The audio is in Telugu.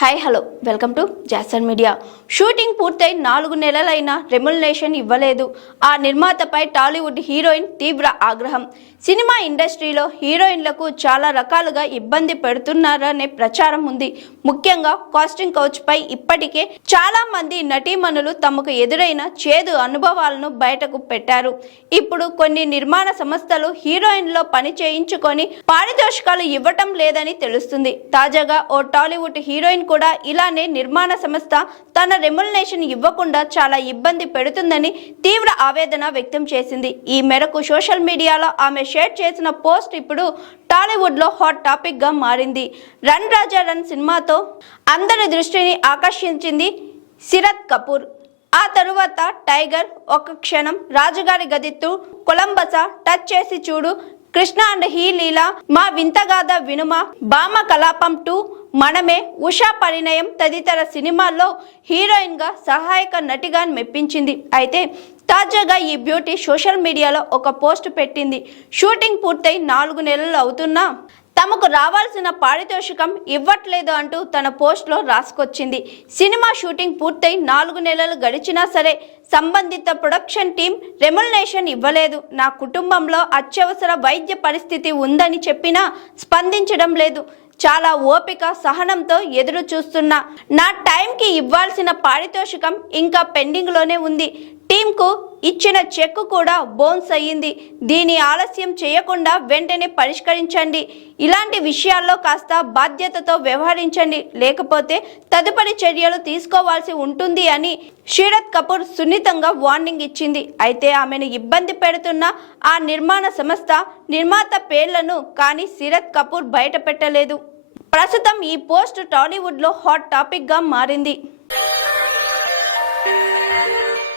Hi hello welcome to Jason media. Shooting పూర్తయి 4 నెలలైనా రెమ్యునరేషన్ ఇవ్వలేదు. ఆ నిర్మాతపై టాలీవుడ్ హీరోయిన్ తీవ్ర ఆగ్రహం. సినిమా ఇండస్ట్రీలో హీరోయిన్లకు చాలా రకాలుగా ఇబ్బంది పెడుతున్నారనే ప్రచారం ఉంది. ముఖ్యంగా కాస్టింగ్ కౌచ్పై ఇప్పటికే చాలా మంది నటీమణులు తమకు ఎదురైన చేదు అనుభవాలను బయటకు పెట్టారు. ఇప్పుడు కొన్ని నిర్మాణ సంస్థలు హీరోయిన్లో పని చేయించుకొని పారితోషికాలు ఇవ్వటం లేదని తెలుస్తుంది. తాజాగా ఓ టాలీవుడ్ హీరోయిన్ కూడా ఇలానే నిర్మాణ సంస్థ తన రెమ్యునరేషన్ ఇవ్వకుండా చాలా ఇబ్బంది పెడుతుందని తీవ్ర ఆవేదన వ్యక్తం చేసింది. ఈ మేరకు సోషల్ మీడియాలో ఆమె షేర్ చేసిన పోస్ట్ ఇప్పుడు టాలీవుడ్లో హాట్ టాపిక్గా మారింది. రన్ రాజా రన్ సినిమాతో అందరి దృష్టిని ఆకర్షించింది శరత్ కపూర్. ఆ తరువాత టైగర్, ఒక క్షణం, రాజుగారి గదిత్తు, కొలంబస, టచ్ చేసి చూడు, కృష్ణ అండ్ హీ లీలా, మా వింతగాథ వినుమ, భామ కలాపం 2, మనమే, ఉషా పరిణయం తదితర సినిమాల్లో హీరోయిన్గా సహాయక నటిగా మెప్పించింది. అయితే తాజాగా ఈ బ్యూటీ సోషల్ మీడియాలో ఒక పోస్ట్ పెట్టింది. షూటింగ్ పూర్తయి 4 నెలలు అవుతున్నా తమకు రావాల్సిన పారితోషికం ఇవ్వట్లేదు అంటూ తన పోస్ట్లో రాసుకొచ్చింది. సినిమా షూటింగ్ పూర్తయి 4 నెలలు గడిచినా సరే సంబంధిత ప్రొడక్షన్ టీం రెమ్యునరేషన్ ఇవ్వలేదు. నా కుటుంబంలో అత్యవసర వైద్య పరిస్థితి ఉందని చెప్పినా స్పందించడం లేదు. చాలా ఓపిక సహనంతో ఎదురు చూస్తున్నా. నా టైంకి ఇవ్వాల్సిన పారితోషికం ఇంకా పెండింగ్లోనే ఉంది. టీంకు ఇచ్చిన చెక్ కూడా బౌన్స్ అయ్యింది. దీని ఆలస్యం చేయకుండా వెంటనే పరిష్కరించండి. ఇలాంటి విషయాల్లో కాస్త బాధ్యతతో వ్యవహరించండి, లేకపోతే తదుపరి చర్యలు తీసుకోవాల్సి ఉంటుంది అని శరత్ కపూర్ సున్నితంగా వార్నింగ్ ఇచ్చింది. అయితే ఆమెను ఇబ్బంది పెడుతున్న ఆ నిర్మాణ సంస్థ నిర్మాత పేర్లను కానీ శరత్ కపూర్ బయట పెట్టలేదు. ప్రస్తుతం ఈ పోస్ట్ టాలీవుడ్లో హాట్ టాపిక్గా మారింది.